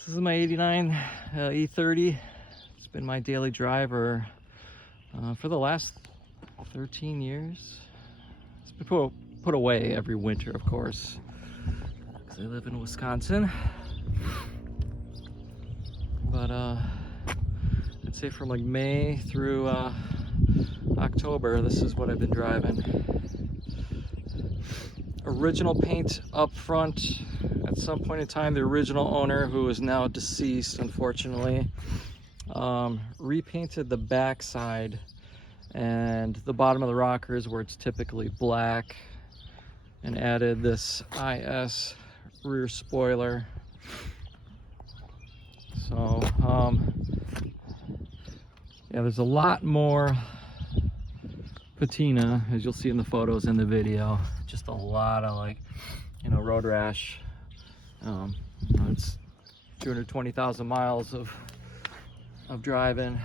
This is my 89 E30. It's been my daily driver for the last 13 years. It's been put away every winter, of course, because I live in Wisconsin. But I'd say from like May through October, this is what I've been driving. Original paint up front. At some point in time, the original owner, who is now deceased, unfortunately, repainted the back side and the bottom of the rockers where it's typically black, and added this IS rear spoiler. So yeah, there's a lot more patina, as you'll see in the photos in the video. Just a lot of, like, you know, road rash. It's 220,000 miles of driving.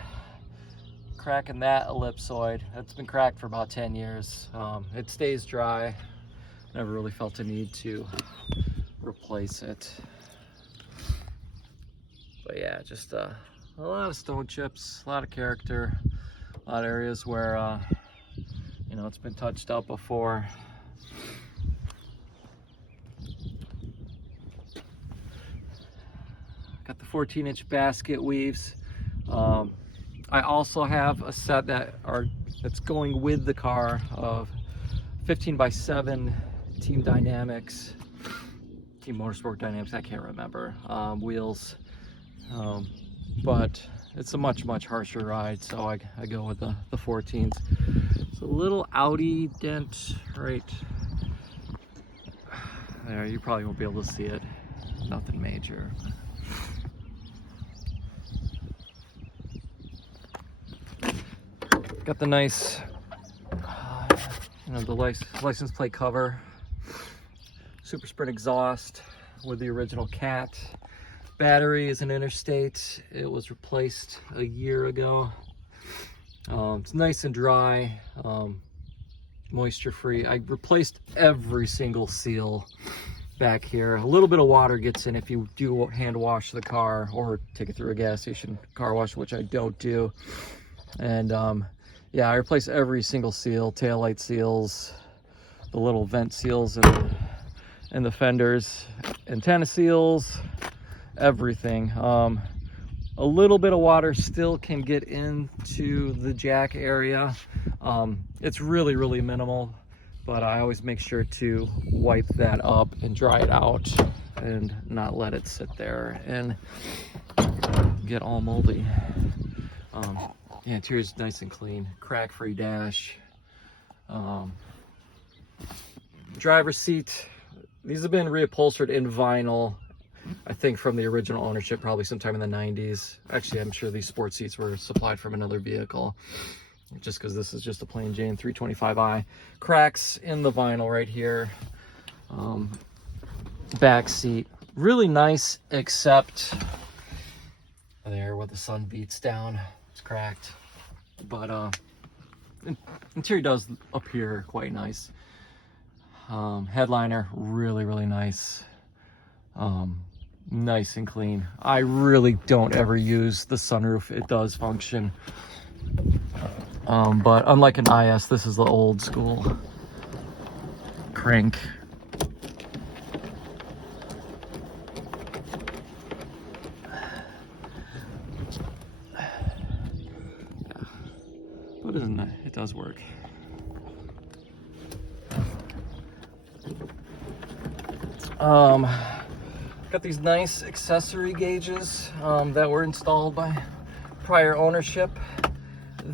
Cracking that ellipsoid, it's been cracked for about 10 years. It stays dry. Never really felt a need to replace it. But yeah, just a lot of stone chips, a lot of character, a lot of areas where you know, it's been touched up before. Got the 14-inch basket weaves. I also have a set that's going with the car of 15x7 Team Dynamics, Team Motorsport Dynamics, I can't remember, wheels. But it's a much harsher ride, so I go with the 14s. It's a little Audi dent right there. You probably won't be able to see it. Nothing major. Got the nice, you know, the license plate cover. Super Sprint exhaust with the original cat. Battery is an Interstate. It was replaced a year ago. It's nice and dry, moisture free. I replaced every single seal back here. A little bit of water gets in if you do hand wash the car or take it through a gas station car wash, which I don't do. And yeah, I replaced every single seal, taillight seals, the little vent seals in the fenders, antenna seals, everything. A little bit of water still can get into the jack area. It's really minimal, but I always make sure to wipe that up and dry it out and not let it sit there and get all moldy. Yeah, interior's nice and clean, crack-free dash. Driver's seat, these have been reupholstered in vinyl, I think from the original ownership, probably sometime in the 90s. Actually, I'm sure these sports seats were supplied from another vehicle, just because this is just a plain Jane 325i. Cracks in the vinyl right here. Back seat, really nice, except there where the sun beats down. It's cracked, but interior does appear quite nice. Headliner, really nice. Nice and clean. I really don't ever use the sunroof. It does function, but unlike an IS, this is the old school crank. But isn't it? It does work. Got these nice accessory gauges that were installed by prior ownership.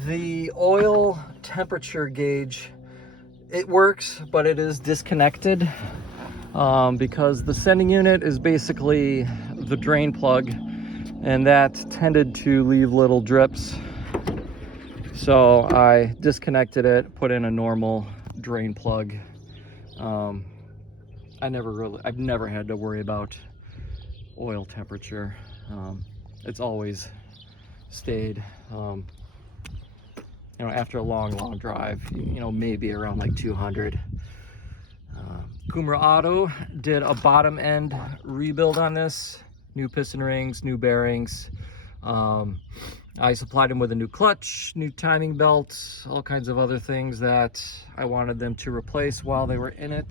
The oil temperature gauge, it works, but it is disconnected because the sending unit is basically the drain plug, and that tended to leave little drips. So I disconnected it, put in a normal drain plug. I've never had to worry about oil temperature. It's always stayed, you know, after a long drive, you know, maybe around like 200. Kumra Auto did a bottom end rebuild on this. new piston rings, new bearings. I supplied them with a new clutch, new timing belt, all kinds of other things that I wanted them to replace while they were in it.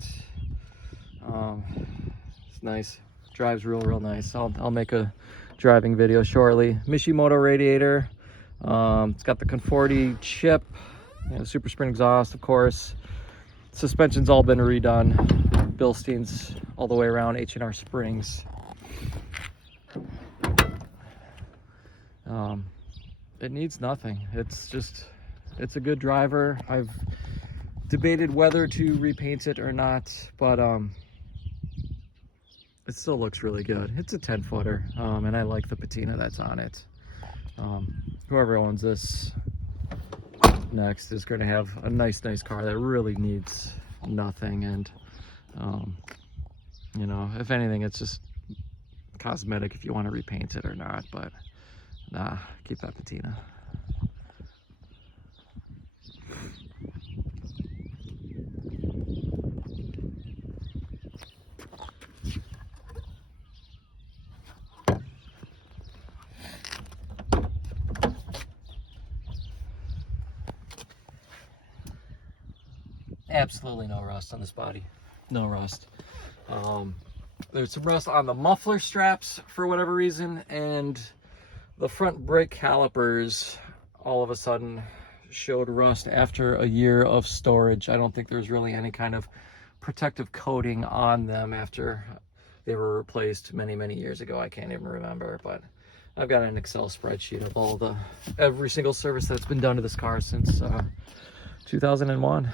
It's nice, drives real nice. I'll make a driving video shortly. Mishimoto radiator. It's got the Conforti chip, you know, super sprint exhaust, of course. Suspension's all been redone. Bilstein's all the way around, H&R springs. It needs nothing. It's a good driver. I've debated whether to repaint it or not, but it still looks really good. It's a 10-footer, and I like the patina that's on it. Whoever owns this next is going to have a nice car that really needs nothing. And you know, if anything, it's just cosmetic if you want to repaint it or not, but nah, keep that patina. Absolutely no rust on this body. No rust. There's some rust on the muffler straps for whatever reason, and the front brake calipers all of a sudden showed rust after a year of storage. I don't think there's really any kind of protective coating on them after they were replaced many years ago. I can't even remember, but I've got an Excel spreadsheet of every single service that's been done to this car since 2001.